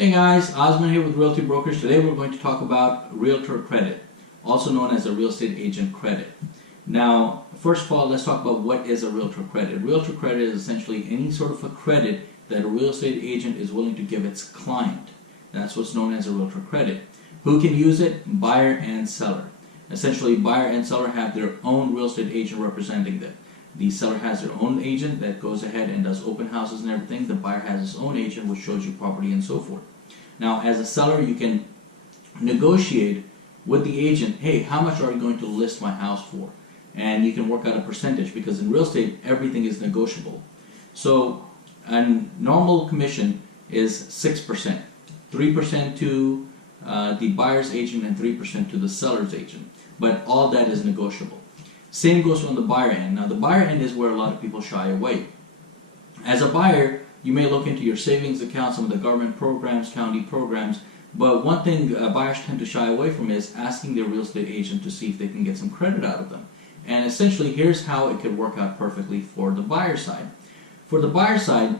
Hey guys, Osman here with Realty Brokers. Today we're going to talk about Realtor Credit, also known as a real estate agent credit. Now, first of all, let's talk about what is a Realtor Credit. Realtor Credit is essentially any sort of a credit that a real estate agent is willing to give its client. That's what's known as a Realtor Credit. Who can use it? Buyer and seller. Essentially, buyer and seller have their own real estate agent representing them. The seller has their own agent that goes ahead and does open houses and everything. The buyer has his own agent which shows you property and so forth. Now, as a seller, you can negotiate with the agent, hey, how much are you going to list my house for? And you can work out a percentage, because in real estate, everything is negotiable. So, a normal commission is 6%. 3% to the buyer's agent and 3% to the seller's agent. But all that is negotiable. Same goes on the buyer end. Now, the buyer end is where a lot of people shy away. As a buyer, you may look into your savings account, some of the government programs, county programs, but one thing buyers tend to shy away from is asking their real estate agent to see if they can get some credit out of them. And essentially, here's how it could work out perfectly for the buyer side. For the buyer side,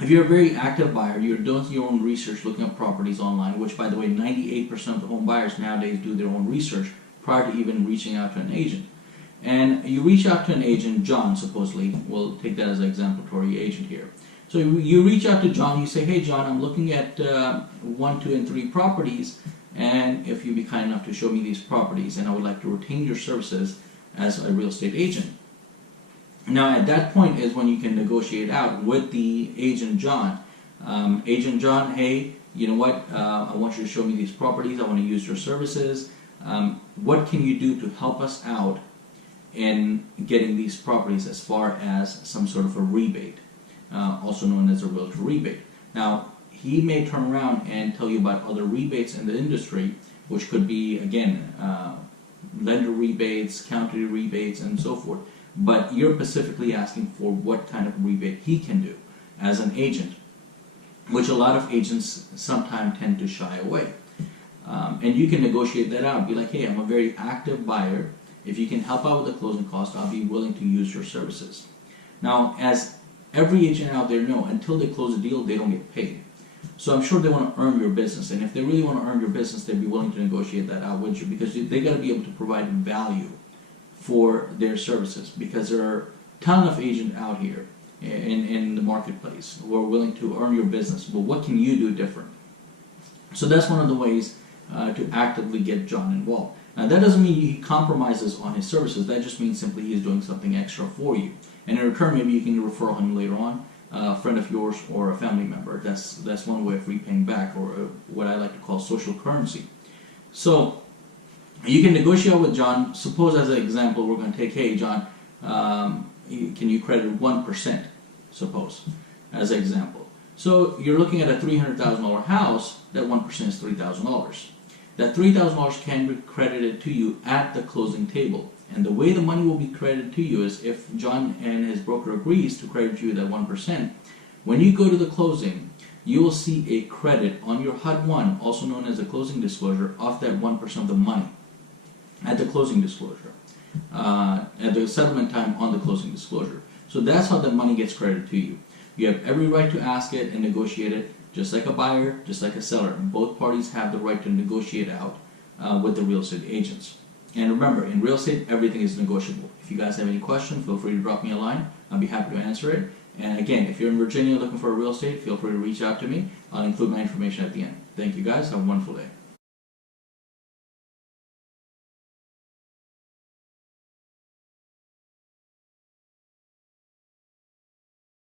if you're a very active buyer, you're doing your own research, looking up properties online, which, by the way, 98% of the home buyers nowadays do their own research prior to even reaching out to an agent. And you reach out to an agent, John, supposedly. We'll take that as an exemplary agent here. So you reach out to John, you say, hey John, I'm looking at 1, 2, and 3 properties, and if you'd be kind enough to show me these properties, and I would like to retain your services as a real estate agent. Now, at that point is when you can negotiate out with the agent John. Agent John, hey, you know what, I want you to show me these properties, I want to use your services. What can you do to help us out in getting these properties as far as some sort of a rebate, also known as a realtor rebate. Now, he may turn around and tell you about other rebates in the industry, which could be, again, lender rebates, county rebates, and so forth. But you're specifically asking for what kind of rebate he can do as an agent, which a lot of agents sometimes tend to shy away. And you can negotiate that out. Be like, hey, I'm a very active buyer. If you can help out with the closing cost, I'll be willing to use your services. Now, as every agent out there knows, until they close a deal, they don't get paid. So I'm sure they want to earn your business. And if they really want to earn your business, they'd be willing to negotiate that out with you, because they got to be able to provide value for their services, because there are a ton of agents out here in the marketplace who are willing to earn your business. But what can you do different? So that's one of the ways to actively get John involved. Now, that doesn't mean he compromises on his services. That just means simply he's doing something extra for you. And in return, maybe you can refer him later on, a friend of yours or a family member. That's one way of repaying back, or what I like to call social currency. So you can negotiate with John. Suppose, as an example, we're going to take, hey, John, can you credit 1%, suppose, as an example. So you're looking at a $300,000 house. That 1% is $3,000. That $3,000 can be credited to you at the closing table. And the way the money will be credited to you is if John and his broker agrees to credit you that 1%, when you go to the closing, you will see a credit on your HUD-1, also known as a closing disclosure, of that 1% of the money at the closing disclosure, at the settlement time on the closing disclosure. So that's how the money gets credited to you. You have every right to ask it and negotiate it, just like a buyer, just like a seller. Both parties have the right to negotiate out with the real estate agents. And remember, in real estate, everything is negotiable. If you guys have any questions, feel free to drop me a line. I'll be happy to answer it. And again, if you're in Virginia looking for a real estate, feel free to reach out to me. I'll include my information at the end. Thank you guys. Have a wonderful day.